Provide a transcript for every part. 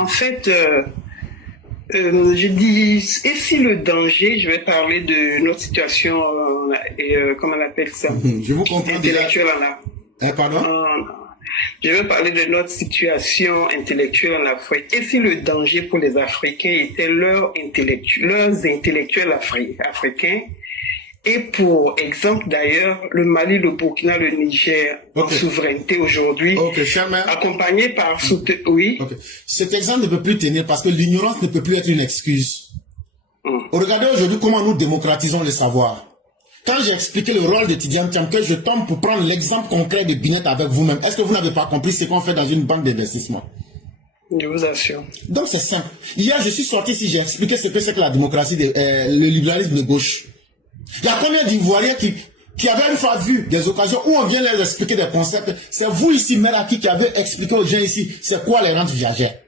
en fait, je dis, et si le danger, je vais parler de notre situation, comment on appelle ça, Je vous comprends déjà. intellectuelle en Afrique. Pardon? Je vais parler de notre situation intellectuelle en Afrique. Et si le danger pour les Africains était leurs intellectuels africains, et pour exemple d'ailleurs, le Mali, le Burkina, le Niger, en souveraineté aujourd'hui, accompagné par... Oui. Cet exemple ne peut plus tenir parce que l'ignorance ne peut plus être une excuse. Regardez aujourd'hui comment nous démocratisons le savoir. Quand j'ai expliqué le rôle de Tidiane Thiam, que je tombe pour prendre l'exemple concret de Binet avec vous-même, est-ce que vous n'avez pas compris ce qu'on fait dans une banque d'investissement? Je vous assure. Donc c'est simple. Hier, je suis sorti ici, j'ai expliqué ce que c'est que la démocratie, le libéralisme de gauche. Il y a combien d'Ivoiriens qui avaient une fois vu des occasions où on vient leur expliquer des concepts? C'est vous ici, Meraki, qui avez expliqué aux gens ici, c'est quoi les rentes viagères?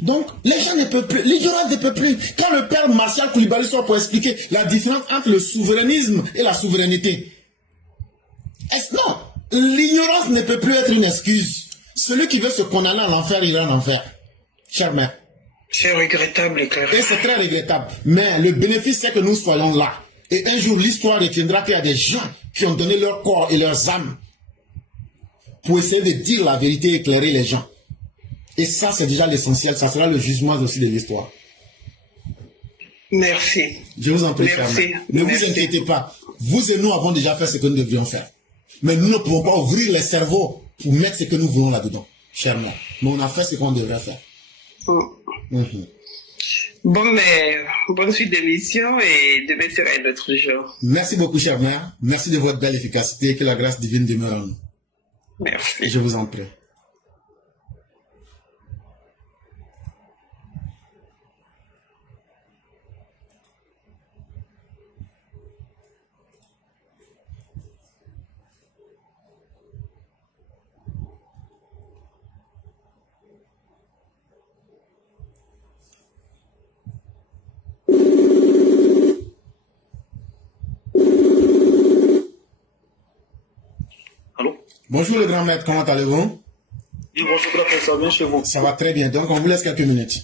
Donc, les gens ne peuvent plus, l'ignorance ne peut plus. Quand le père Martial Koulibaly sort pour expliquer la différence entre le souverainisme et la souveraineté, non, l'ignorance ne peut plus être une excuse. Celui qui veut se condamner à l'enfer, il ira en enfer. Chère mère. C'est regrettable, et clair. Et c'est très regrettable. Mais le bénéfice, c'est que nous soyons là. Et un jour, l'histoire retiendra qu'il y a des gens qui ont donné leur corps et leurs âmes pour essayer de dire la vérité et éclairer les gens. Et ça, c'est déjà l'essentiel. Ça sera le jugement aussi de l'histoire. Merci. Je vous en prie, Merci. Ne vous inquiétez pas. Vous et nous avons déjà fait ce que nous devions faire. Mais nous ne pouvons pas ouvrir les cerveaux pour mettre ce que nous voulons là-dedans, chère mère. Mais on a fait ce qu'on devrait faire. Bon, mais bonne suite d'émission et demain sera un autre jour. Merci beaucoup, chère mère. Merci de votre belle efficacité et que la grâce divine demeure en nous. Merci. Je vous en prie. Bonjour le grand maître, comment allez-vous? Oui, bonjour grand frère, ça va bien chez vous? Ça va très bien, donc on vous laisse quelques minutes.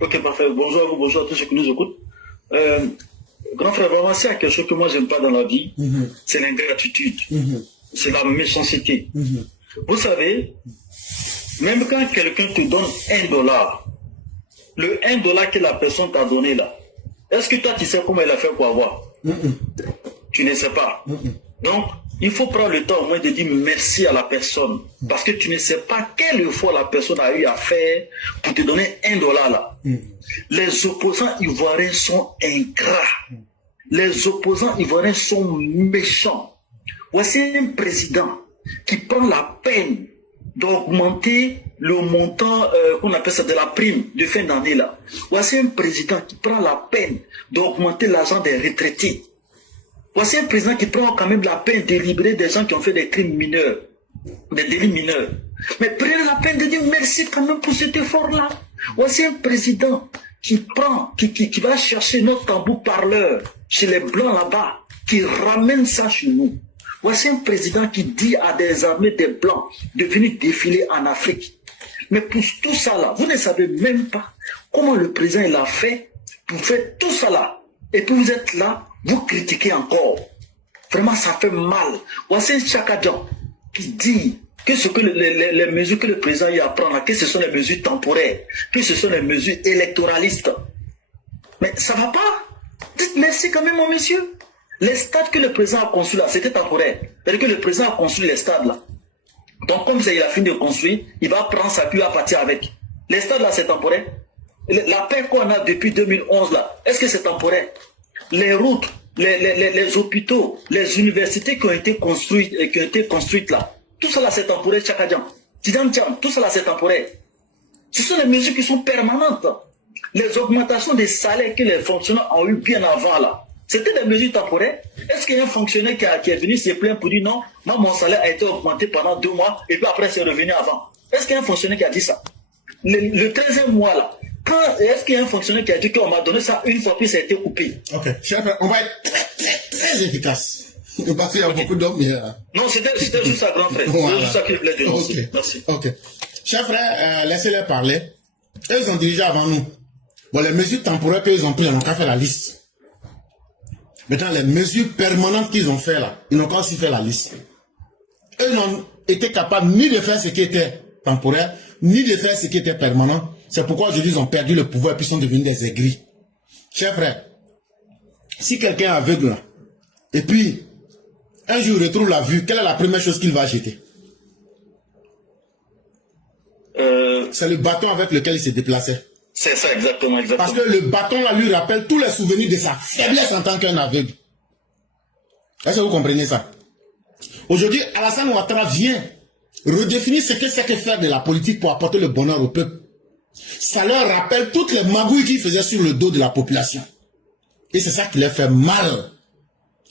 Ok, parfait. Bonjour à vous, bonjour à tous ceux qui nous écoutent. Grand frère, vraiment, c'est quelque chose que moi j'aime pas dans la vie, c'est l'ingratitude, c'est la méchanceté. Vous savez, même quand quelqu'un te donne $1, le $1 que la personne t'a donné là, est-ce que toi tu sais comment il a fait pour avoir? Tu ne sais pas. Donc, il faut prendre le temps au moins de dire merci à la personne. Parce que tu ne sais pas quel effort la personne a eu à faire pour te donner $1 là. Les opposants ivoiriens sont ingrats. Les opposants ivoiriens sont méchants. Voici un président qui prend la peine d'augmenter le montant qu'on appelle ça de la prime de fin d'année là. Voici un président qui prend la peine d'augmenter l'argent des retraités. Voici un président qui prend quand même la peine de libérer des gens qui ont fait des crimes mineurs, des délits mineurs. Mais prenez la peine de dire merci quand même pour cet effort-là. Voici un président qui va chercher notre tambour parleur chez les Blancs là-bas, qui ramène ça chez nous. Voici un président qui dit à des armées des Blancs de venir défiler en Afrique. Mais pour tout ça là, vous ne savez même pas comment le président il a fait pour faire tout ça là. Et puis vous êtes là, vous critiquez encore. Vraiment, ça fait mal. Voici un Chakadjan qui dit que ce que les mesures que le président y apprend là, que ce sont les mesures temporaires, que ce sont les mesures électoralistes. Mais ça va pas. Dites merci quand même, mon monsieur. Les stades que le président a construits là, c'était temporaire. C'est-à-dire que le président a construit les stades là. Donc comme ça, il a fini de construire, il va prendre sa pluie à partir avec. Les stades là, c'est temporaire. La paix qu'on a depuis 2011 là, est-ce que c'est temporaire? Les routes, les hôpitaux, les universités qui ont été construites là, tout ça là c'est temporaire, Chakadjan. Tout ça là c'est temporaire. Ce sont les mesures qui sont permanentes. Les augmentations des salaires que les fonctionnaires ont eu bien avant là, c'était des mesures temporaires. Est-ce qu'il y a un fonctionnaire qui est venu se plaindre pour dire non, moi mon salaire a été augmenté pendant 2 mois et puis après c'est revenu avant? Est-ce qu'il y a un fonctionnaire qui a dit ça? Le 13e mois là, est-ce qu'il y a un fonctionnaire qui a dit qu'on m'a donné ça une fois puis ça a été coupé? Ok, cher frère, on va être très efficace. Parce qu'il y a beaucoup d'hommes. Non, c'était juste ça, grand frère. Voilà. C'est juste ça qu'il voulait dénoncer. Merci. Ok. Cher frère, laissez-les parler. Eux, ils ont dirigé avant nous. Bon, les mesures temporaires qu'ils ont prises, ils n'ont qu'à faire la liste. Maintenant, les mesures permanentes qu'ils ont fait là, ils n'ont pas aussi fait la liste. Eux n'ont été capables ni de faire ce qui était temporaire, ni de faire ce qui était permanent. C'est pourquoi aujourd'hui, ils ont perdu le pouvoir et puis sont devenus des aigris. Chers frères, si quelqu'un est aveugle là, et puis, un jour, il retrouve la vue, quelle est la première chose qu'il va jeter? C'est le bâton avec lequel il se déplaçait. C'est ça, exactement, exactement. Parce que le bâton là lui rappelle tous les souvenirs de sa faiblesse en tant qu'un aveugle. Est-ce que vous comprenez ça? Aujourd'hui, Alassane Ouattara vient redéfinir ce que c'est que faire de la politique pour apporter le bonheur au peuple. Ça leur rappelle toutes les magouilles qu'ils faisaient sur le dos de la population. Et c'est ça qui leur fait mal.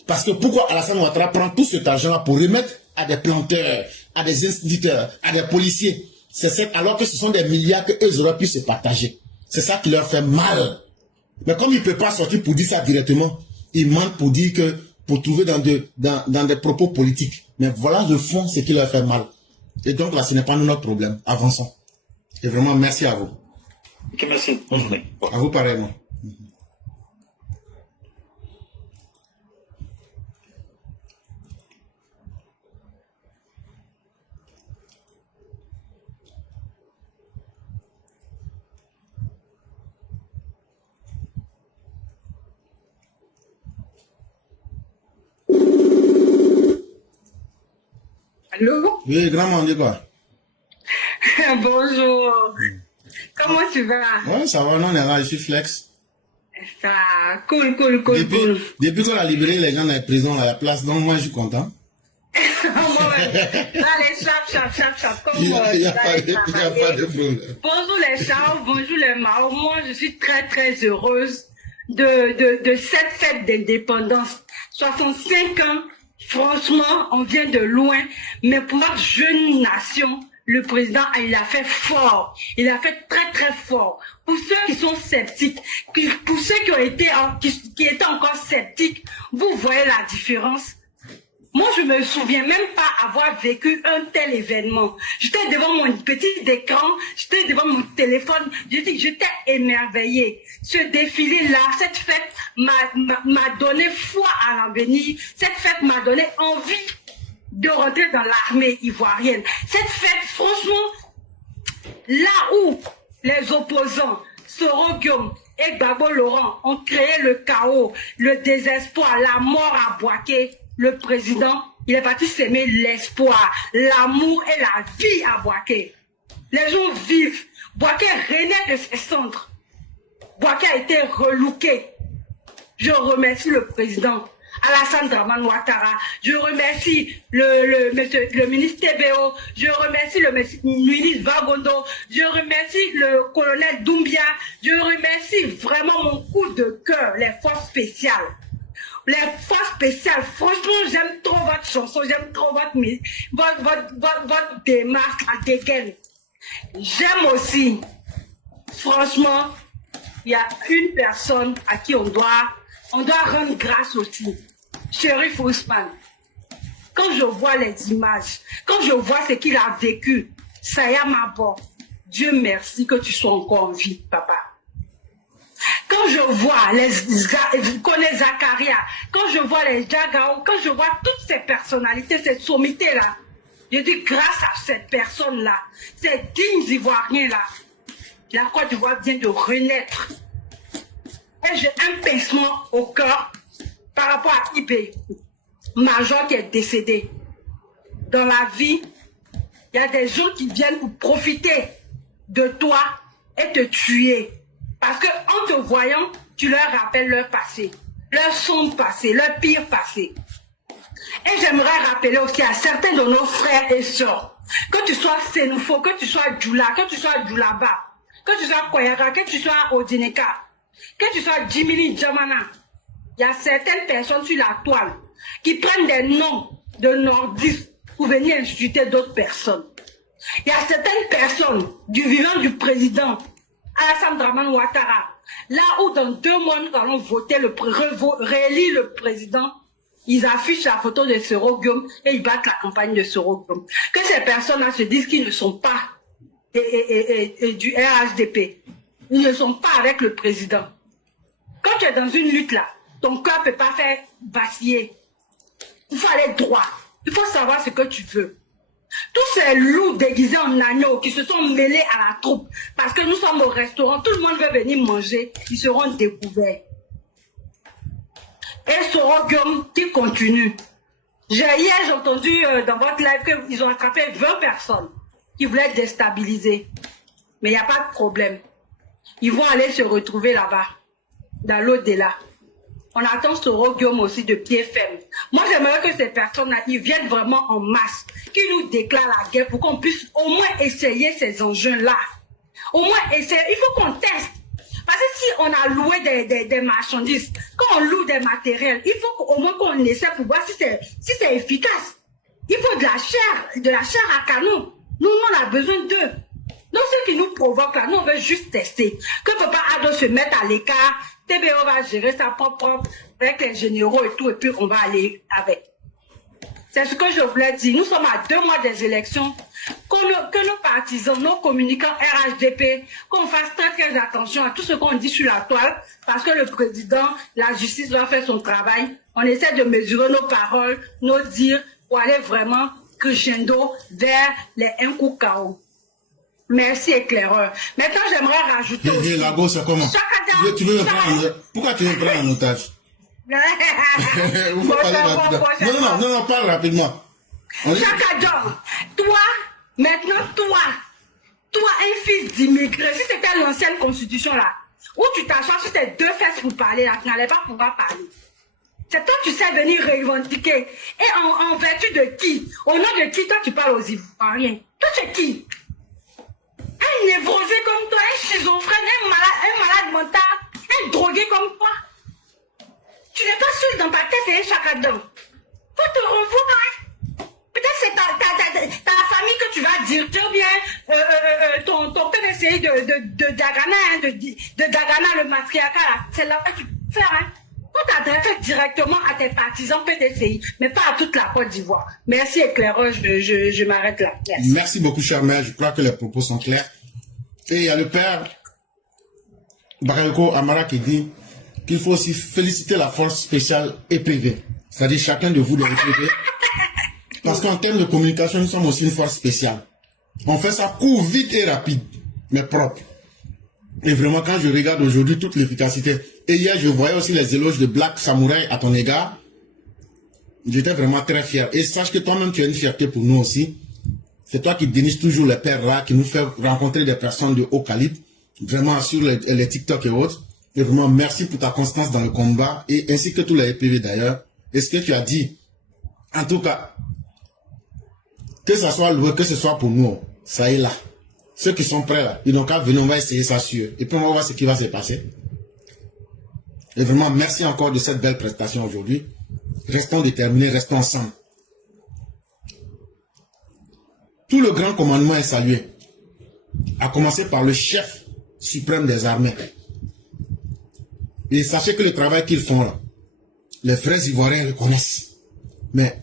Parce que pourquoi Alassane Ouattara prend tout cet argent-là pour remettre à des planteurs, à des instituteurs, à des policiers, alors que ce sont des milliards qu'eux auraient pu se partager. C'est ça qui leur fait mal. Mais comme il ne peut pas sortir pour dire ça directement, il ment pour dire que, pour trouver dans des propos politiques. Mais voilà le fond, ce qui leur fait mal. Et donc là, ce n'est pas notre problème. Avançons. Et vraiment, merci à vous. Ok, merci. Bonne journée. À vous pareillement. Allô? Oui, grand-maman, on dit quoi? Bonjour. Comment tu vas? Ouais, ça va, non, on est là, je suis flex. Ça, cool. Depuis qu'on a libéré les gens dans les prisons, à la place, donc moi je suis content. Allez, chap, comme Il n'y a pas de problème. Bonjour les chats, bonjour les Mao. Moi, je suis très heureuse de cette fête d'indépendance. 65 ans, franchement, on vient de loin, mais pour notre jeune nation, le président, il a fait fort. Il a fait très fort. Pour ceux qui sont sceptiques, pour ceux qui étaient encore sceptiques, vous voyez la différence. Moi, je me souviens même pas avoir vécu un tel événement. J'étais devant mon petit écran, j'étais devant mon téléphone, j'étais émerveillée. Ce défilé-là, cette fête m'a donné foi à l'avenir. Cette fête m'a donné envie de rentrer dans l'armée ivoirienne. Cette fête, franchement, là où les opposants, Soro Guillaume et Gbagbo Laurent, ont créé le chaos, le désespoir, la mort à Bouaké, le président, il est parti s'aimer l'espoir, l'amour et la vie à Bouaké. Les gens vivent. Bouaké renaît de ses cendres. Bouaké a été relooké. Je remercie le président Alassane Dramane Ouattara. Je remercie le ministre TBO. Je remercie le ministre Vagondo. Je remercie le colonel Doumbia. Je remercie vraiment mon coup de cœur, les forces spéciales. Les forces spéciales, franchement, j'aime trop votre chanson, j'aime trop votre démarche, la dégaine. J'aime aussi, franchement, il y a une personne à qui on doit rendre grâce aussi. Chérif Ousmane. Quand je vois les images, quand je vois ce qu'il a vécu, ça y a ma porte. Dieu merci que tu sois encore en vie, papa. Quand je vois les Zakaria, quand je vois les Jagao, quand je vois toutes ces personnalités, cette sommité-là, je dis grâce à cette personne-là, ces dignes Ivoiriens-là, la Côte d'Ivoire vient de renaître. Et j'ai un pincement au cœur par rapport à Ibé, major qui est décédé. Dans la vie, il y a des gens qui viennent pour profiter de toi et te tuer. Parce qu'en te voyant, tu leur rappelles leur passé, leur sombre passé, leur pire passé. Et j'aimerais rappeler aussi à certains de nos frères et sœurs, que tu sois Sénoufo, que tu sois Djoula, que tu sois Djoulaba, que tu sois Koyara, que tu sois Odineka, que tu sois Jimini Djamana, il y a certaines personnes sur la toile qui prennent des noms de nordistes pour venir insulter d'autres personnes. Il y a certaines personnes du vivant du président Alassane Dramane Ouattara, là où dans 2 mois nous allons voter réélire le président, ils affichent la photo de Soro Guillaume et ils battent la campagne de Soro Guillaume. Que ces personnes-là se disent qu'ils ne sont pas et du RHDP. Ils ne sont pas avec le président. Quand tu es dans une lutte là, ton cœur ne peut pas faire vaciller. Il faut aller droit. Il faut savoir ce que tu veux. Tous ces loups déguisés en agneaux qui se sont mêlés à la troupe, parce que nous sommes au restaurant, tout le monde veut venir manger, ils seront découverts. Et Sorogium qui continue. Hier, j'ai entendu dans votre live qu'ils ont attrapé 20 personnes qui voulaient déstabiliser. Mais il n'y a pas de problème. Ils vont aller se retrouver là-bas, dans l'au-delà. On attend Sorogium aussi de pied ferme. Moi, j'aimerais que ces personnes-là, ils viennent vraiment en masse, qu'ils nous déclarent la guerre pour qu'on puisse au moins essayer ces engins-là. Au moins essayer. Il faut qu'on teste. Parce que si on a loué des marchandises, quand on loue des matériels, il faut au moins qu'on essaie pour voir si c'est efficace. Il faut de la chair à canon. Nous, on a besoin d'eux. Donc, ceux qui nous provoquent là, nous, on veut juste tester. Que Papa Ado se mette à l'écart, TBO va gérer sa propre avec les généraux et tout, et puis on va aller avec. C'est ce que je voulais dire. Nous sommes à 2 mois des élections. Que nos partisans, nos communicants RHDP, qu'on fasse très attention à tout ce qu'on dit sur la toile, parce que le président, la justice doit faire son travail. On essaie de mesurer nos paroles, nos dires, pour aller vraiment crescendo vers les un coup KO. Merci, éclaireur. Maintenant, j'aimerais rajouter aussi... La gauche, c'est comment? Tu veux me prendre pourquoi tu veux me prendre en otage? Non, parle rapidement. Chakadon, toi, maintenant, toi, un fils d'immigré, si c'était l'ancienne constitution là, où tu t'assois sur tes 2 fesses pour parler là, tu n'allais pas pouvoir parler. C'est toi qui sais venir revendiquer. Et en vertu de qui? Au nom de qui toi tu parles aux Ivoiriens? Toi tu es qui? Un névrosé comme toi, un schizophrène, un malade mental, un drogué comme toi. Tu n'es pas sûr dans ta tête et un chacadon. Faut te revoir, hein? Peut-être c'est ta famille que tu vas dire, ou bien ton PDCI de Dagana, hein, de Dagana, le matriarcat, là. C'est là que tu peux faire, hein? Faut t'adresser directement à tes partisans PDCI, mais pas à toute la Côte d'Ivoire. Merci, éclaireur, je m'arrête là. Merci beaucoup, chère mère. Je crois que les propos sont clairs. Et il y a le père Bakalko Amara qui dit qu'il faut aussi féliciter la force spéciale EPV. C'est-à-dire chacun de vous de l'EPV. Parce qu'en termes de communication, nous sommes aussi une force spéciale. On fait ça court, vite et rapide, mais propre. Et vraiment, quand je regarde aujourd'hui toute l'efficacité, et hier, je voyais aussi les éloges de Black Samurai à ton égard, j'étais vraiment très fier. Et sache que toi-même, tu as une fierté pour nous aussi. C'est toi qui déniches toujours les pères là, qui nous fait rencontrer des personnes de haut calibre, vraiment sur les TikTok et autres. Et vraiment, merci pour ta constance dans le combat, et ainsi que tous les EPV d'ailleurs. Et ce que tu as dit, en tout cas, que ce soit loué, que ce soit pour nous, ça est là. Ceux qui sont prêts là, ils n'ont qu'à venir, on va essayer ça sur eux. Et puis on va voir ce qui va se passer. Et vraiment, merci encore de cette belle prestation aujourd'hui. Restons déterminés, restons ensemble. Tout le grand commandement est salué. À commencer par le chef suprême des armées. Et sachez que le travail qu'ils font là, les vrais Ivoiriens reconnaissent. Mais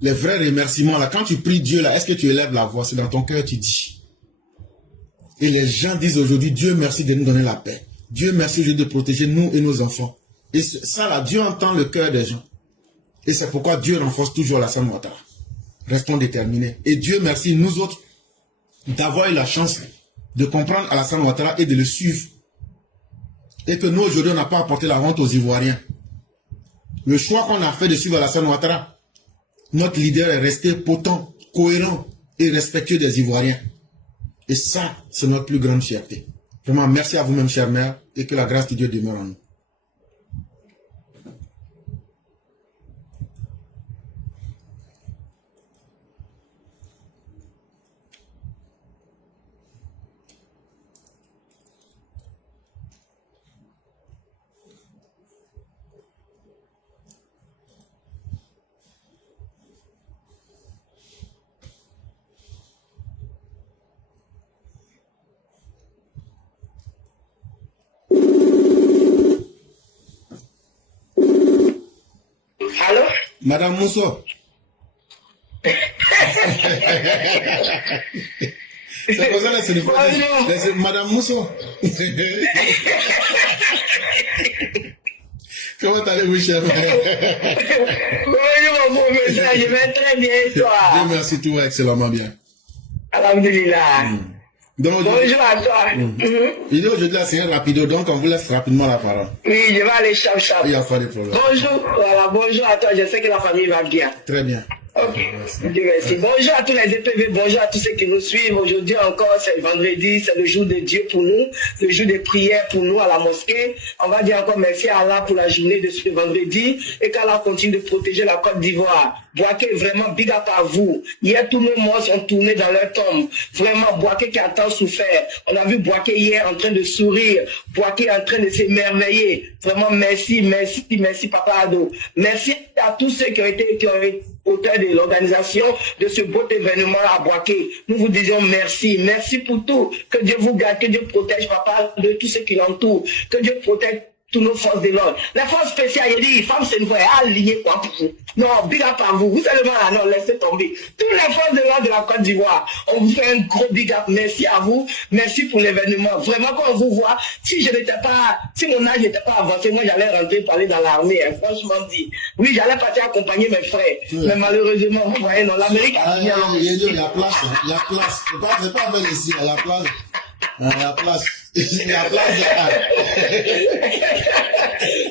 les vrais remerciements là, quand tu pries Dieu là, est-ce que tu élèves la voix? C'est dans ton cœur tu dis. Et les gens disent aujourd'hui, Dieu merci de nous donner la paix. Dieu merci de protéger nous et nos enfants. Et ça là, Dieu entend le cœur des gens. Et c'est pourquoi Dieu renforce toujours Alassane Ouattara. Restons déterminés. Et Dieu merci, nous autres, d'avoir eu la chance de comprendre Alassane Ouattara et de le suivre. Et que nous aujourd'hui, on n'a pas apporté la honte aux Ivoiriens. Le choix qu'on a fait de suivre Alassane Ouattara, notre leader est resté potent, cohérent et respectueux des Ivoiriens. Et ça, c'est notre plus grande fierté. Vraiment, merci à vous-même, chère mère, et que la grâce de Dieu demeure en nous. Allô? Madame Mousso. C'est pour ça que c'est le Bonjour. Madame Mousso. Comment allez-vous, chef? Bonjour, mon beau monsieur, je vais très bien, toi. Dieu merci, tout va excellemment bien. Alhamdulillah. Donc, Bonjour à toi. il est aujourd'hui là, c'est un rapido, donc on vous laisse rapidement la parole. Oui, je vais aller chap. Il n'y a pas de problème. Bonjour, voilà, bonjour à toi, je sais que la famille va bien. Très bien. Ok, Dieu merci. Bonjour à tous les EPV, bonjour à tous ceux qui nous suivent. Aujourd'hui encore, c'est vendredi, c'est le jour de Dieu pour nous, le jour de prière pour nous à la mosquée. On va dire encore merci à Allah pour la journée de ce vendredi et qu'Allah continue de protéger la Côte d'Ivoire. Boaké, vraiment big up à vous. Hier, tous nos morts sont tournés dans leur tombe. Vraiment, Boaké qui a tant souffert. On a vu Boaké hier en train de sourire, Boaké en train de s'émerveiller. Vraiment, merci, merci, merci, Papa Ado. Merci à tous ceux qui ont été auteurs de l'organisation de ce beau événement à Boaké. Nous vous disons merci. Merci pour tout. Que Dieu vous garde, que Dieu protège, Papa, de tous ceux qui l'entourent. Que Dieu protège tous nos forces de l'ordre. La force spéciale, il dit, femme, c'est une fois alignée quoi pour vous. Non, big up à vous. Vous seulement là, non, laissez tomber. Toutes les forces de l'ordre de la Côte d'Ivoire, on vous fait un gros big up. Merci à vous. Merci pour l'événement. Vraiment, quand on vous voit, si mon âge n'était pas avancé, moi, j'allais rentrer parler dans l'armée, hein, franchement dit. Oui, j'allais partir accompagner mes frères. Oui. Mais malheureusement, vous voyez, non, l'Amérique a bien. Il y a place, il y a place. C'est pas avec ici, il y a la place. Il y a la place. Il y a la place de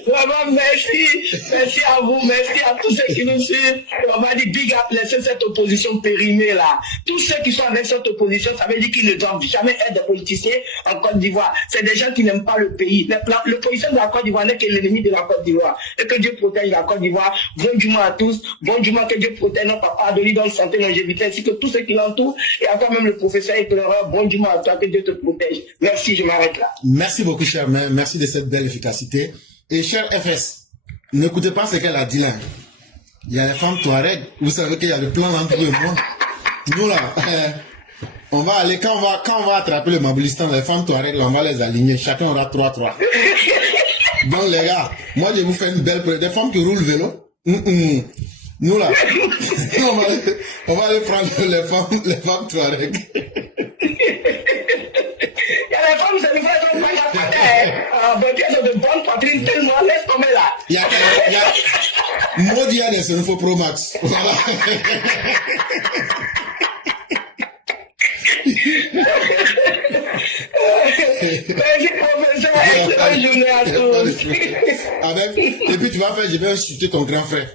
Vraiment, merci. Merci à vous. Merci à tous ceux qui nous suivent. On va dire big up, laissez cette opposition périmée là. Tous ceux qui sont avec cette opposition, ça veut dire qu'ils ne doivent jamais être des politiciens en Côte d'Ivoire. C'est des gens qui n'aiment pas le pays. L'opposition de la Côte d'Ivoire n'est que l'ennemi de la Côte d'Ivoire. Et que Dieu protège la Côte d'Ivoire. Bon dimanche à tous. Bon dimanche, que Dieu protège notre papa Adoli dans le santé, longévité, ainsi que tous ceux qui l'entourent. Et encore même le professeur éclaireur. Bon dimanche à toi, que Dieu te protège. Merci, je m'arrête là. Merci beaucoup, cher mère. Merci de cette belle efficacité. Et cher FS, n'écoutez pas ce qu'elle a dit là. Il y a les femmes Touareg. Vous savez qu'il y a le plan entre eux et moi. Nous là, on va aller, quand on va attraper le Maboulistan, les femmes Touareg, là, on va les aligner. Chacun aura 3-3. Donc les gars, moi je vous fais une belle preuve. Des femmes qui roulent vélo. Nous là, on va aller prendre les femmes Touareg. Les femmes, c'est une vraie femme, ils ont de bonnes poitrines tellement, laisse tomber là. Il y a Maudit a des Senfo Pro Max. Voilà. Merci, professeur. Excellente journée à tous. Et puis tu vas faire, je vais insulter ton grand frère.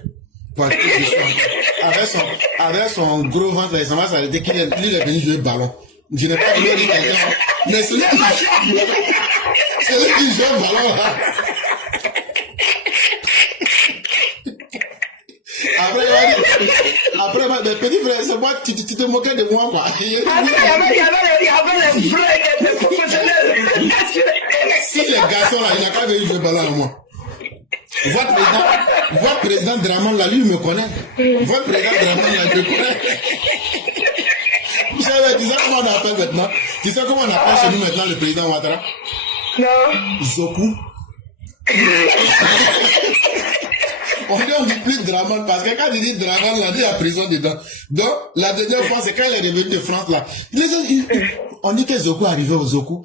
Avec son gros ventre, ça va s'arrêter qu'il est venu jouer le ballon. Je n'ai pas voulu dire quelqu'un, mais c'est lui qui joue le ballon là. Après, mais petit frère, c'est moi, tu te moquais de moi, quoi. Il y avait les vrais professionnels. Si les garçons là, il n'a qu'à venir jouer le ballon à moi. Votre président Draman là, lui, il me connaît. Votre président Draman là, il me connaît. Tu sais comment on appelle maintenant? Tu sais comment on appelle chez nous maintenant le président Ouattara? Non. Zoku. On dit plus Draman parce que quand il dit Draman, là, il y a prison dedans. Donc, la dernière fois, c'est quand il est revenu de France là. On dit que Zoku est arrivé au Zoku.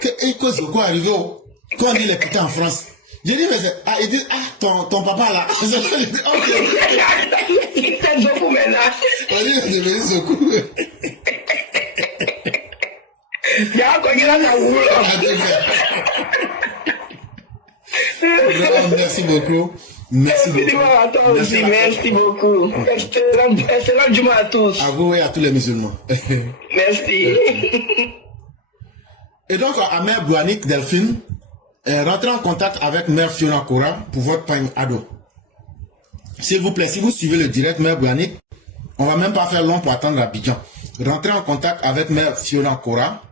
Que Zoku est arrivé au. Quand on dit les putains en France. Je dis, mais il dit, ton papa là. Ok. C'est Zoku maintenant. On dit, il est devenu Zoku. Il y a encore quelqu'un qui a voulu. Merci beaucoup. Merci beaucoup. À toi aussi, merci beaucoup. Excellent dimanche à tous. À vous et à tous les musulmans. Merci. Et donc, à Mère Bouanik Delphine, rentrez en contact avec Mère Fiona Kora pour votre pain ado. S'il vous plaît, si vous suivez le direct Mère Bouanik, on va même pas faire long pour attendre Abidjan. Rentrez en contact avec Mère Fiona Kora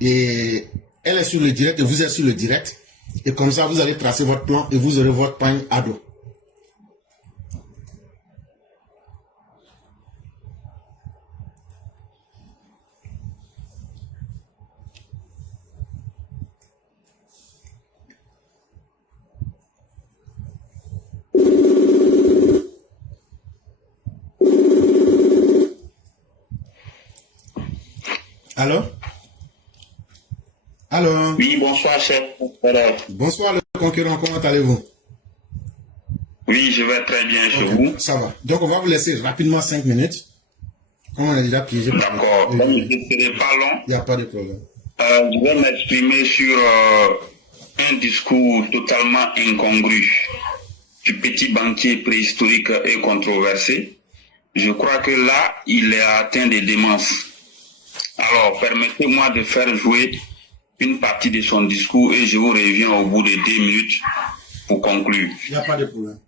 et elle est sur le direct et vous êtes sur le direct. Et comme ça, vous allez tracer votre plan et vous aurez votre pain ado. Allô? Allô? Oui, bonsoir, chef. Voilà. Bonsoir, le concurrent, comment allez-vous? Oui, je vais très bien chez Ok, vous. ça va. Donc, on va vous laisser rapidement 5 minutes. Comme on a déjà piégé. D'accord. Donc, je ne serai pas long. Il n'y a pas de problème. Je vais m'exprimer sur un discours totalement incongru du petit banquier préhistorique et controversé. Je crois que là, il est atteint de démence. Alors, permettez-moi de faire jouer une partie de son discours et je vous reviens au bout de 2 minutes pour conclure. Il n'y a pas de problème.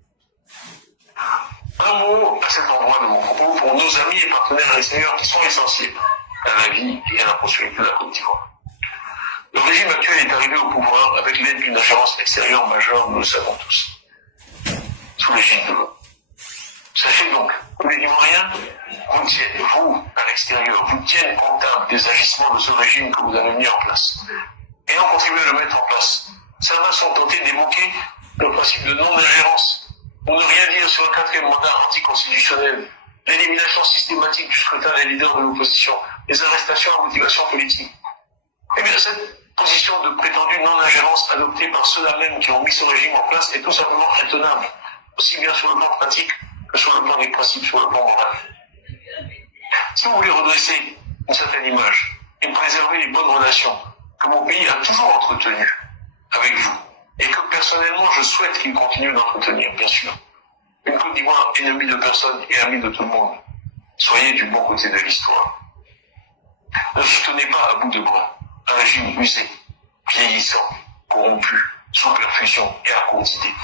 Un mot à cet endroit de mon propos pour nos amis et partenaires extérieurs qui sont essentiels à la vie et à la prospérité de la Côte d'Ivoire. Le régime actuel est arrivé au pouvoir avec l'aide d'une ingérence extérieure majeure, nous le savons tous, sous l'égide de l'ONU. Sachez donc que les Ivoiriens vous tiennent, vous, à l'extérieur, vous tiennent comptable des agissements de ce régime que vous avez mis en place. Et ont contribué à le mettre en place. Certains sont tentés d'évoquer le principe de non-ingérence, pour ne rien dire sur le 4e mandat anticonstitutionnel, l'élimination systématique du scrutin des leaders de l'opposition, les arrestations à motivation politique. Eh bien, cette position de prétendue non-ingérence adoptée par ceux-là même qui ont mis ce régime en place est tout simplement intenable, aussi bien sur le plan pratique que sur le plan des principes, sur le plan moral. Si vous voulez redresser une certaine image et préserver les bonnes relations que mon pays a toujours entretenues avec vous, et que personnellement je souhaite qu'il continue d'entretenir, bien sûr. Une Côte d'Ivoire ennemie de personne et amie de tout le monde. Soyez du bon côté de l'histoire. Ne soutenez pas à bout de bras un régime usé, vieillissant, corrompu, sous perfusion et à court d'idées.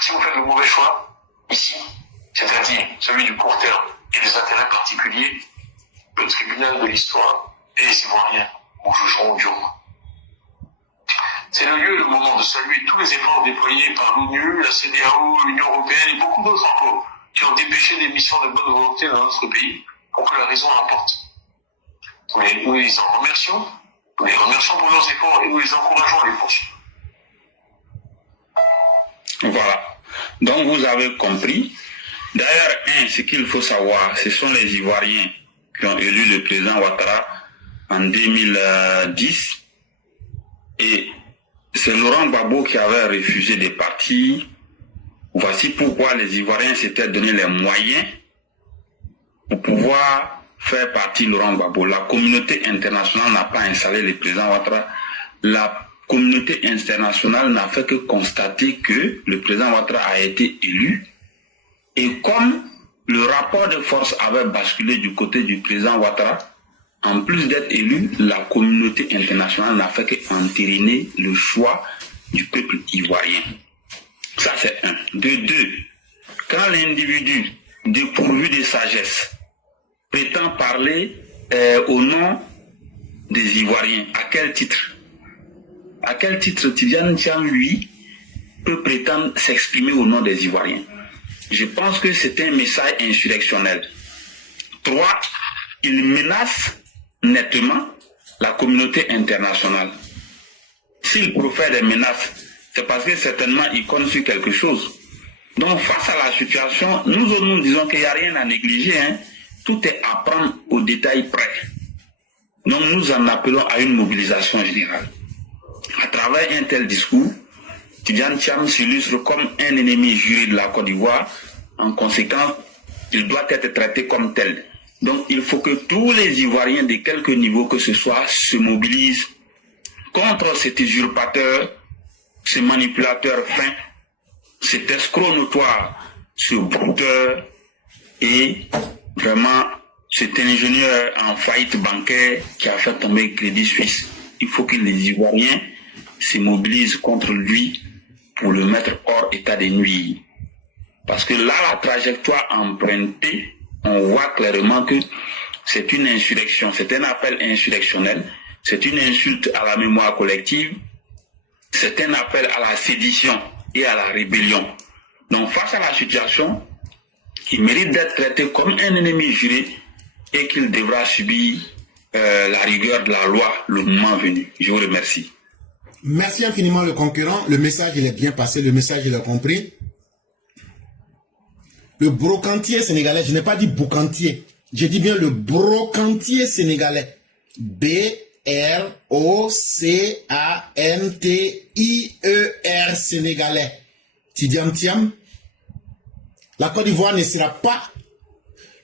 Si vous faites le mauvais choix, ici, c'est-à-dire celui du court terme et des intérêts particuliers, le tribunal de l'histoire et les Ivoiriens vous jugeront durement. C'est le lieu et le moment de saluer tous les efforts déployés par l'ONU, la CEDEAO, l'Union européenne et beaucoup d'autres encore qui ont dépêché des missions de bonne volonté dans notre pays pour que la raison l'emporte. Nous les en remercions, nous les remercions pour leurs efforts et nous les encourageons à les poursuivre. Voilà. Donc, vous avez compris. D'ailleurs, ce qu'il faut savoir, ce sont les Ivoiriens qui ont élu le président Ouattara en 2010 et c'est Laurent Gbagbo qui avait refusé de partir. Voici pourquoi les Ivoiriens s'étaient donné les moyens pour pouvoir faire partie de Laurent Gbagbo. La communauté internationale n'a pas installé le président Ouattara. La communauté internationale n'a fait que constater que le président Ouattara a été élu. Et comme le rapport de force avait basculé du côté du président Ouattara, en plus d'être élu, la communauté internationale n'a fait qu'entériner le choix du peuple ivoirien. Ça, c'est un. De deux, quand l'individu dépourvu de sagesse prétend parler au nom des Ivoiriens, à quel titre? À quel titre Tidjane Thiam, lui, peut prétendre s'exprimer au nom des Ivoiriens? Je pense que c'est un message insurrectionnel. 3, il menace nettement la communauté internationale. S'il profère des menaces, c'est parce que certainement il compte sur quelque chose. Donc face à la situation, nous disons qu'il n'y a rien à négliger. Tout est à prendre au détail près. Donc nous en appelons à une mobilisation générale. À travers un tel discours, Tidjane Thiam s'illustre comme un ennemi juré de la Côte d'Ivoire. En conséquence, il doit être traité comme tel. Donc il faut que tous les Ivoiriens de quelque niveau que ce soit se mobilisent contre cet usurpateur, ce manipulateur fin, cet escroc notoire, ce brouteur et vraiment cet ingénieur en faillite bancaire qui a fait tomber le Crédit Suisse. Il faut que les Ivoiriens se mobilisent contre lui pour le mettre hors état de nuire. Parce que là, la trajectoire empruntée, on voit clairement que c'est une insurrection, c'est un appel insurrectionnel, c'est une insulte à la mémoire collective, c'est un appel à la sédition et à la rébellion. Donc face à la situation, il mérite d'être traité comme un ennemi juré et qu'il devra subir la rigueur de la loi le moment venu. Je vous remercie. Merci infiniment le concurrent. Le message il est bien passé, le message il a compris. Le brocantier sénégalais, je n'ai pas dit boucantier, j'ai dit bien le brocantier sénégalais. B-R-O-C-A-N-T-I-E-R sénégalais. Tidiane Thiam. La Côte d'Ivoire ne sera pas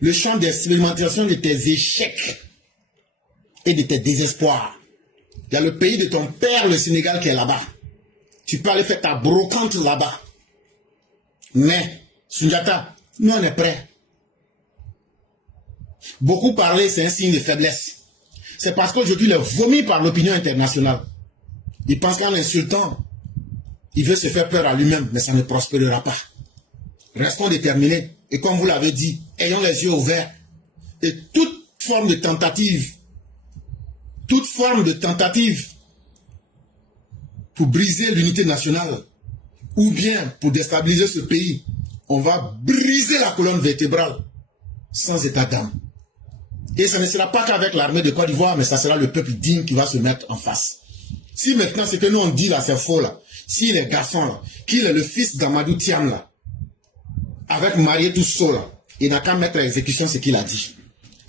le champ d'expérimentation de tes échecs et de tes désespoirs. Il y a le pays de ton père, le Sénégal, qui est là-bas. Tu peux aller faire ta brocante là-bas. Mais, Sundiata, nous on est prêts. Beaucoup parler, c'est un signe de faiblesse. C'est parce qu'aujourd'hui, il est vomi par l'opinion internationale. Il pense qu'en insultant, il veut se faire peur à lui-même, mais ça ne prospérera pas. Restons déterminés. Et comme vous l'avez dit, ayons les yeux ouverts. Et toute forme de tentative pour briser l'unité nationale, ou bien pour déstabiliser ce pays, on va briser la colonne vertébrale sans état d'âme. Et ça ne sera pas qu'avec l'armée de Côte d'Ivoire, mais ça sera le peuple digne qui va se mettre en face. Si maintenant ce que nous on dit là, c'est faux là, s'il est garçon là, qu'il est le fils d'Amadou Thiam là, avec Marié Tousso là, il n'a qu'à mettre à exécution ce qu'il a dit.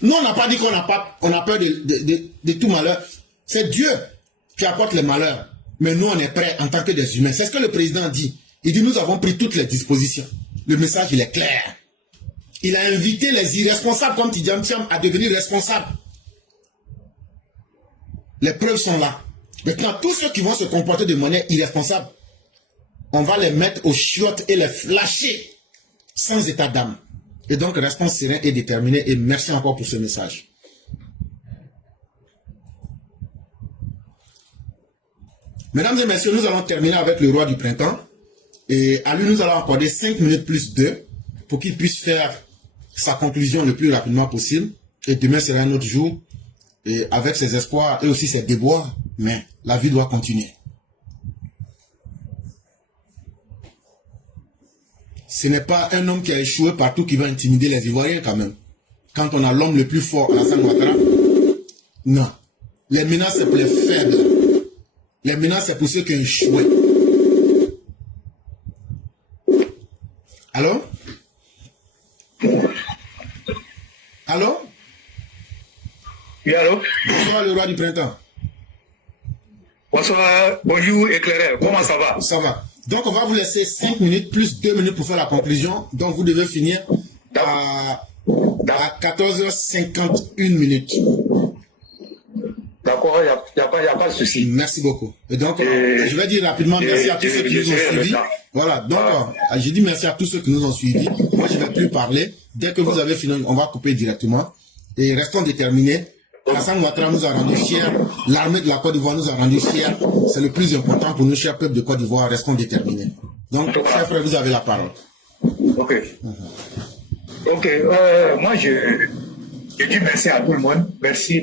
Nous on n'a pas dit qu'on a peur de tout malheur. C'est Dieu qui apporte le malheur. Mais nous on est prêts en tant que des humains. C'est ce que le président dit. Il dit nous avons pris toutes les dispositions. Le message il est clair. Il a invité les irresponsables comme Tidiane Thiam à devenir responsables. Les preuves sont là. Maintenant, tous ceux qui vont se comporter de manière irresponsable, on va les mettre aux chiottes et les flasher sans état d'âme. Et donc, restons sereins et déterminés. Et merci encore pour ce message. Mesdames et messieurs, nous allons terminer avec le roi du printemps. Et à lui, nous allons accorder 5 minutes plus 2 pour qu'il puisse faire sa conclusion le plus rapidement possible. Et demain sera un autre jour. Et avec ses espoirs et aussi ses déboires. Mais la vie doit continuer. Ce n'est pas un homme qui a échoué partout qui va intimider les Ivoiriens quand même. Quand on a l'homme le plus fort, Alassane Ouattara, non. Les menaces, c'est pour les faibles. Les menaces, c'est pour ceux qui ont échoué. Allô? Allô? Oui, allô? Bonsoir, le roi du printemps. Bonsoir, bonjour, éclaireur. Comment ça va? Ça va. Donc, on va vous laisser 5 minutes plus 2 minutes pour faire la conclusion. Donc, vous devez finir à 14h51 minutes. D'accord, il n'y a pas de souci. Merci beaucoup. Et donc, je vais dire rapidement merci à tous ceux qui nous ont suivis. Voilà, donc, j'ai dit merci à tous ceux qui nous ont suivis. Moi, je ne vais plus parler. Dès que vous avez fini, on va couper directement. Et restons déterminés. Alassane Ouattara nous a rendu fiers. L'armée de la Côte d'Ivoire nous a rendu fiers. C'est le plus important pour nous, chers peuples de Côte d'Ivoire. Restons déterminés. Donc, chers frères, vous avez la parole. Ok. Ok, moi, je dis merci à tout le monde. Merci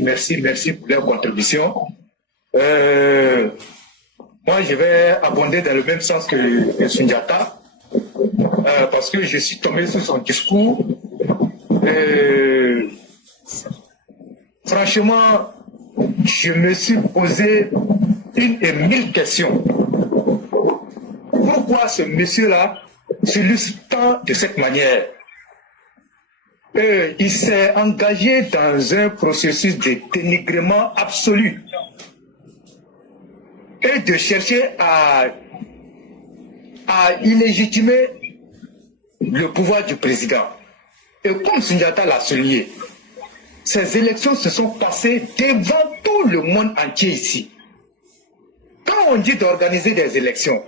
pour leur contribution. Moi, je vais abonder dans le même sens que Sundiata. Parce que je suis tombé sur son discours. Franchement, je me suis posé 1000 questions. Pourquoi ce monsieur-là s'illustre tant de cette manière? Il s'est engagé dans un processus de dénigrement absolu et de chercher à illégitimer le pouvoir du président. Et comme Sundiata l'a souligné, ces élections se sont passées devant tout le monde entier ici. Quand on dit d'organiser des élections,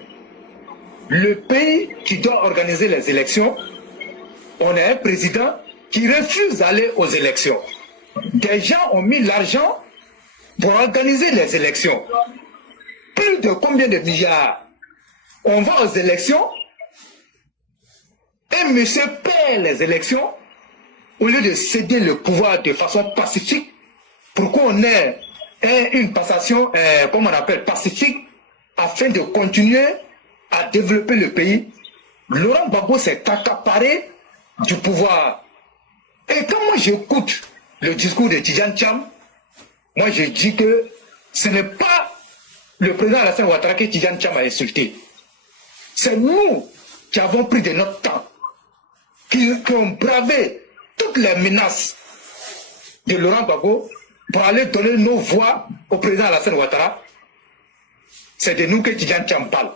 le pays qui doit organiser les élections, on a un président qui refuse d'aller aux élections. Des gens ont mis l'argent pour organiser les élections. Plus de combien de milliards? On va aux élections et monsieur perd les élections au lieu de céder le pouvoir de façon pacifique, pour qu'on ait une passation, comme on appelle, pacifique, afin de continuer à développer le pays. Laurent Gbagbo s'est accaparé du pouvoir. Et quand moi j'écoute le discours de Tidiane Thiam, moi je dis que ce n'est pas le président Alassane Ouattara que Tidiane Thiam a insulté. C'est nous qui avons pris de notre temps, qui ont bravé toutes les menaces de Laurent Gbagbo pour aller donner nos voix au président Alassane Ouattara, c'est de nous que Tidjane Thiam parle.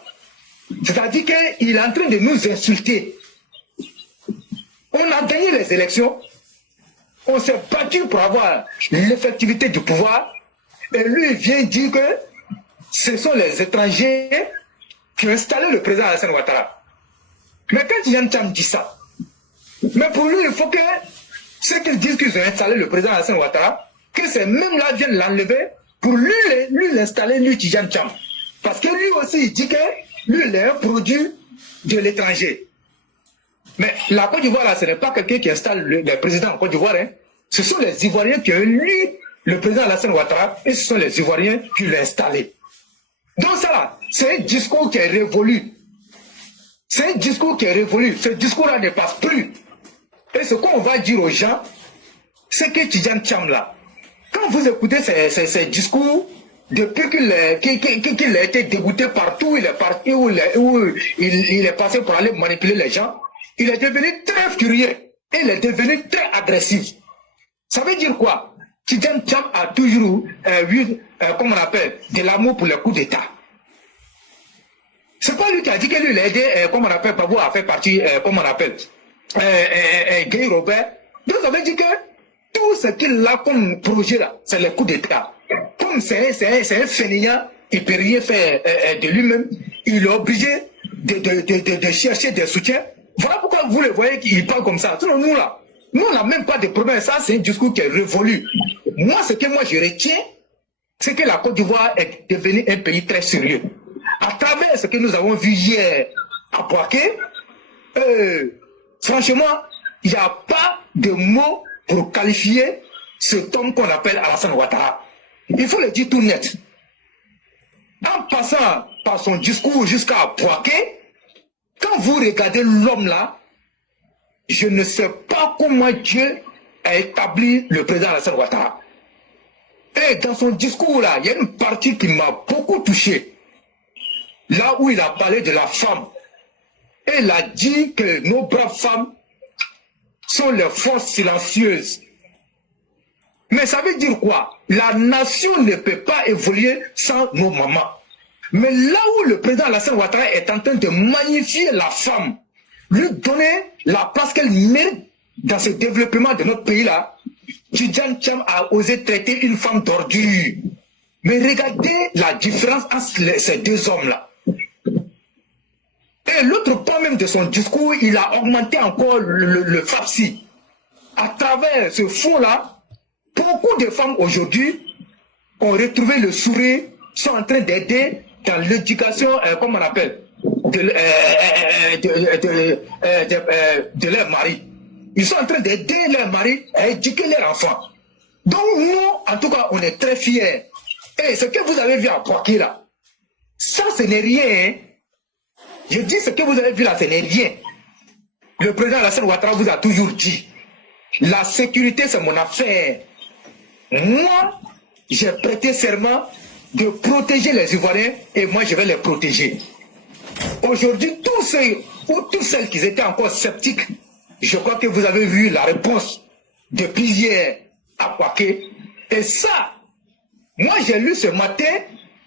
C'est-à-dire qu'il est en train de nous insulter. On a gagné les élections, on s'est battu pour avoir l'effectivité du pouvoir, et lui vient dire que ce sont les étrangers qui ont installé le président Alassane Ouattara. Mais quand Tidjane Thiam dit ça, mais pour lui, il faut que ceux qui disent qu'ils ont installé le président Alassane Ouattara, que ces mêmes-là viennent l'enlever pour lui l'installer, lui Tidjane Thiam. Parce que lui aussi, il dit que lui, il est un produit de l'étranger. Mais la Côte d'Ivoire, là, ce n'est pas quelqu'un qui installe le président en Côte d'Ivoire. Hein. Ce sont les Ivoiriens qui ont élu le président Alassane Ouattara et ce sont les Ivoiriens qui l'ont installé. Donc ça, c'est un discours qui est révolu. C'est un discours qui est révolu. Ce discours-là ne passe plus. Et ce qu'on va dire aux gens, c'est que Tidjane Thiam, là, quand vous écoutez ces discours, depuis qu'il a été dégoûté partout, il est parti où il est passé pour aller manipuler les gens, il est devenu très furieux et il est devenu très agressif. Ça veut dire quoi? Tidjane Thiam a toujours eu, comme on appelle, de l'amour pour le coup d'État. C'est pas lui qui a dit que lui, il a aidé, comme on appelle, Pabou a fait partie, comme on appelle, Guy Robert. Donc ça veut dire que tout ce qu'il a comme projet là, c'est le coup d'État. Comme c'est un fainéant, il ne peut rien faire de lui-même, il est obligé de chercher des soutiens. Voilà pourquoi vous le voyez qu'il parle comme ça. Sinon, nous là, nous on n'a même pas de problème. Ça, c'est un discours qui est révolu. Moi, ce que moi je retiens, c'est que la Côte d'Ivoire est devenue un pays très sérieux. À travers ce que nous avons vu hier à Bouaké, franchement, il n'y a pas de mots pour qualifier cet homme qu'on appelle Alassane Ouattara. Il faut le dire tout net. En passant par son discours jusqu'à Bouaké, quand vous regardez l'homme là, je ne sais pas comment Dieu a établi le président Alassane Ouattara. Et dans son discours là, il y a une partie qui m'a beaucoup touché. Là où il a parlé de la femme. Et il a dit que nos braves femmes sont les forces silencieuses. Mais ça veut dire quoi? La nation ne peut pas évoluer sans nos mamans. Mais là où le président Alassane Ouattara est en train de magnifier la femme, lui donner la place qu'elle mérite dans ce développement de notre pays-là, Tidjane Thiam a osé traiter une femme d'ordure. Mais regardez la différence entre ces deux hommes-là. Et l'autre point même de son discours, il a augmenté encore le FAPSI. À travers ce fonds-là, beaucoup de femmes aujourd'hui ont retrouvé le sourire, sont en train d'aider dans l'éducation, comme on appelle, de leur mari. Ils sont en train d'aider leur mari à éduquer leurs enfants. Donc nous, en tout cas, on est très fiers. Et ce que vous avez vu à Bouaké là, ça ce n'est rien. Hein. Je dis ce que vous avez vu là, ce n'est rien. Le président Alassane Ouattara vous a toujours dit, la sécurité c'est mon affaire. Moi, j'ai prêté serment de protéger les Ivoiriens et moi je vais les protéger. Aujourd'hui, tous ceux ou toutes celles qui étaient encore sceptiques, je crois que vous avez vu la réponse depuis hier à Bouaké. Et ça, moi j'ai lu ce matin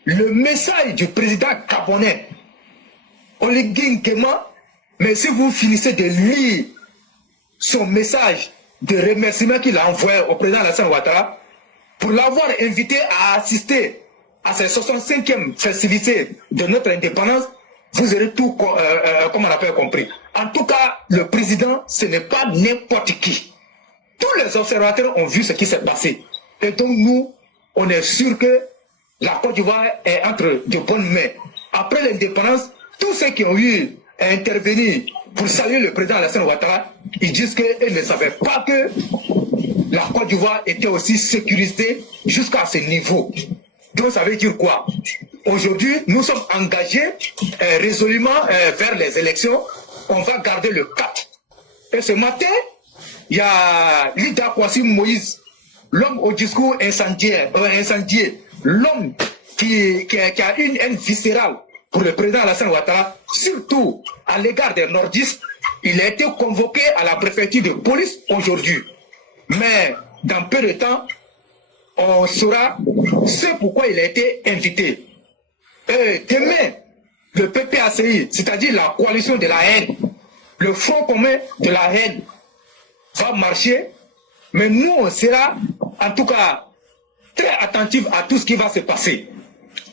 le message du président gabonais. Oligui Nguema, mais si vous finissez de lire son message de remerciement qu'il a envoyé au président Alassane Ouattara pour l'avoir invité à assister à ces 65e festivités de notre indépendance, vous aurez tout, comme on appelle, compris. En tout cas, le président, ce n'est pas n'importe qui. Tous les observateurs ont vu ce qui s'est passé. Et donc nous, on est sûr que la Côte d'Ivoire est entre de bonnes mains. Après l'indépendance, tous ceux qui ont eu à intervenir pour saluer le président Alassane Ouattara, ils disent qu'ils ne savaient pas que la Côte d'Ivoire était aussi sécurisée jusqu'à ce niveau. Donc ça veut dire quoi? Aujourd'hui, nous sommes engagés résolument vers les élections. On va garder le cap. Et ce matin, il y a Lida Kwasi Moïse, l'homme au discours incendiaire, l'homme qui a une haine viscérale pour le président Alassane Ouattara, surtout à l'égard des nordistes. Il a été convoqué à la préfecture de police aujourd'hui. Mais dans peu de temps, on saura ce pourquoi il a été invité. Demain, le PPACI, c'est-à-dire la coalition de la haine, le Front commun de la haine, va marcher, mais nous, on sera, en tout cas, très attentifs à tout ce qui va se passer.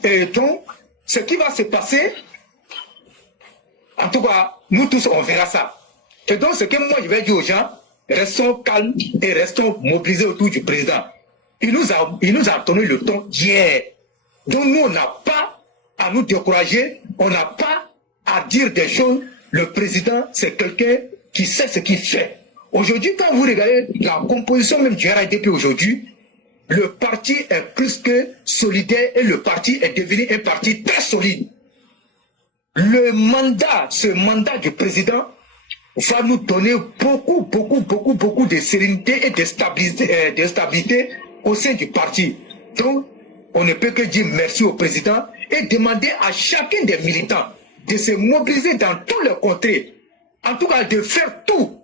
Et donc, ce qui va se passer, en tout cas, nous tous, on verra ça. Et donc, ce que moi, je vais dire aux gens, restons calmes et restons mobilisés autour du président. Il nous a donné le ton hier. Donc, nous, on n'a pas à nous décourager, on n'a pas à dire des choses. Le président, c'est quelqu'un qui sait ce qu'il fait. Aujourd'hui, quand vous regardez la composition même du RADP aujourd'hui, le parti est plus que solidaire et le parti est devenu un parti très solide. Le mandat, ce mandat du président va nous donner beaucoup de sérénité et de stabilité au sein du parti. Donc, on ne peut que dire merci au président et demander à chacun des militants de se mobiliser dans tous les contrées. En tout cas, de faire tout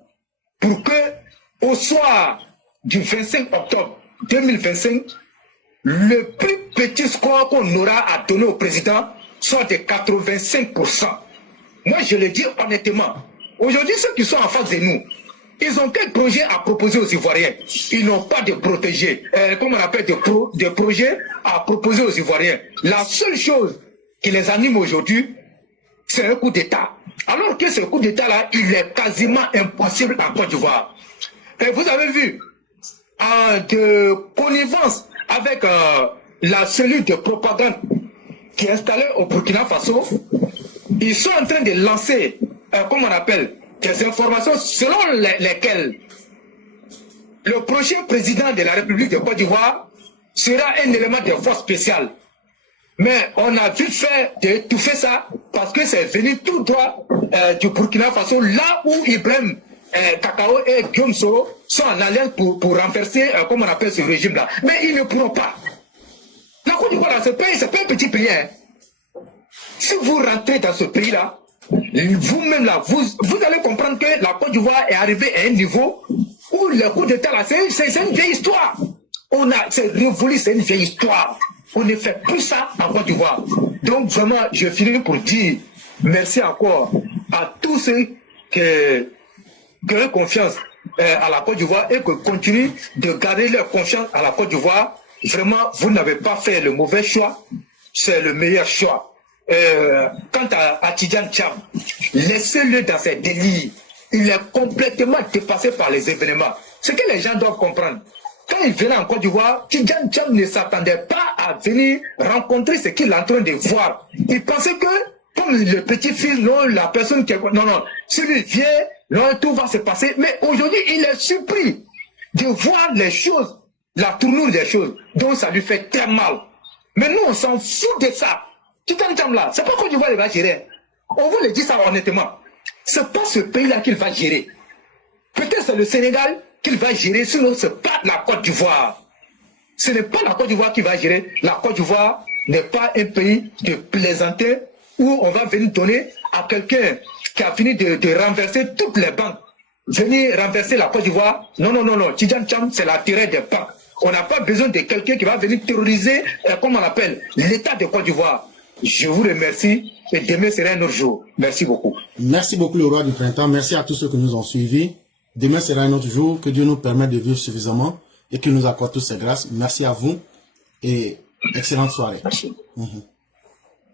pour que, au soir du 25 octobre 2025, le plus petit score qu'on aura à donner au président soit de 85%. Moi, je le dis honnêtement. Aujourd'hui, ceux qui sont en face de nous, ils ont quel projet à proposer aux Ivoiriens? Ils n'ont pas de protégés, comme on appelle des projets à proposer aux Ivoiriens. La seule chose qui les anime aujourd'hui, c'est un coup d'État. Alors que ce coup d'État-là, il est quasiment impossible en Côte d'Ivoire. Et vous avez vu, de connivence avec la cellule de propagande qui est installée au Burkina Faso, ils sont en train de lancer, comme on appelle, des informations selon lesquelles le prochain président de la République de Côte d'Ivoire sera un élément de force spéciale. Mais on a vite fait d'étouffer ça parce que c'est venu tout droit du Burkina Faso, là où Ibrahim Kakao et Guillaume Soro sont en alliance pour renverser, comme on appelle ce régime-là. Mais ils ne pourront pas. La Côte d'Ivoire, c'est pas un petit pays. Hein. Si vous rentrez dans ce pays-là, vous-même là, vous allez comprendre que la Côte d'Ivoire est arrivée à un niveau où le coup d'État là, c'est une vieille histoire. C'est révolu, c'est une vieille histoire. On ne fait plus ça en Côte d'Ivoire. Donc vraiment, je finis pour dire merci encore à tous ceux qui ont confiance à la Côte d'Ivoire et qui continuent de garder leur confiance à la Côte d'Ivoire. Vraiment, vous n'avez pas fait le mauvais choix, c'est le meilleur choix. Quant à Tidjane Thiam, laissez-le dans ses délires. Il est complètement dépassé par les événements. Ce que les gens doivent comprendre. Quand il venait en Côte d'Ivoire, Tidjane Thiam ne s'attendait pas à venir rencontrer ce qu'il est en train de voir. Il pensait que, comme le petit-fils, non, la personne qui est... Non, celui vient, non, tout va se passer. Mais aujourd'hui, il est surpris de voir les choses, la tournure des choses. Donc ça lui fait très mal. Mais nous, on s'en fout de ça. Tidjane Thiam là, c'est pas Côte d'Ivoire qu'il va gérer. On vous le dit ça honnêtement. C'est pas ce pays-là qu'il va gérer. Peut-être c'est le Sénégal qu'il va gérer, sinon c'est pas la Côte d'Ivoire. Ce n'est pas la Côte d'Ivoire qui va gérer. La Côte d'Ivoire n'est pas un pays de plaisanterie où on va venir donner à quelqu'un qui a fini de renverser toutes les banques. Venir renverser la Côte d'Ivoire. Non. Tidjane Thiam, c'est la terre des banques. On n'a pas besoin de quelqu'un qui va venir terroriser, comme on appelle, l'État de Côte d'Ivoire. Je vous remercie et demain sera un autre jour. Merci beaucoup. Merci beaucoup le roi du printemps. Merci à tous ceux qui nous ont suivis. Demain sera un autre jour. Que Dieu nous permette de vivre suffisamment et qu'il nous accorde toutes ses grâces. Merci à vous et excellente soirée. Merci.